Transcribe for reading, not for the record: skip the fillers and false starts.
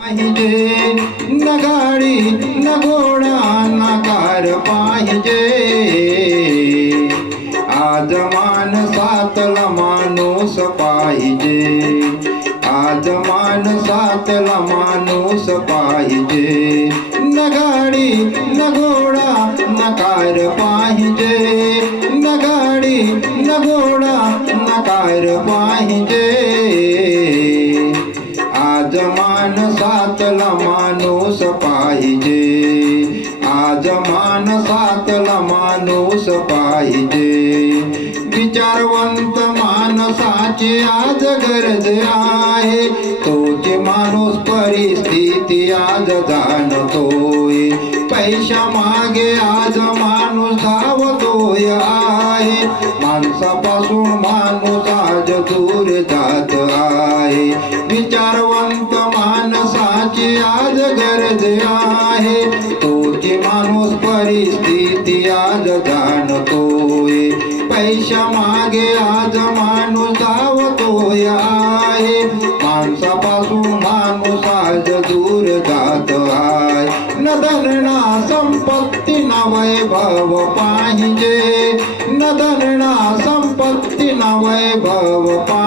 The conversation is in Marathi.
पाहिजे न गाडी न घोडा न कार पाहिजे। आज माणसातला माणूस पाहिजे, आज माणसातला माणूस पाहिजे। न गाडी न घोडा न कार पाहिजे, न गाडी न घोडा न कार पाहिजे। आज माणसातला माणूस पाहिजे, आज माणसातला माणूस पाहिजे। विचारवंत माणसाची आज गरज आहे, तोच माणूस परिस्थिती आज जाणतोय। पैशा मागे आज माणूस धावतोय आहे, माणसापासून माणूस आज दूर जात आहे। विचारवंत माणसाची आज गरज आहे, तोच माणूस परिस्थिती आज जाणतोय। पैशा मागे आज माणूस धावतोय आहे, माणसापासून माणूस आज दूर जात आहे। न धन ना संपत्ती ना वैभव पाहिजे, न धन ना संपत्ती ना वैभव पाहिजे।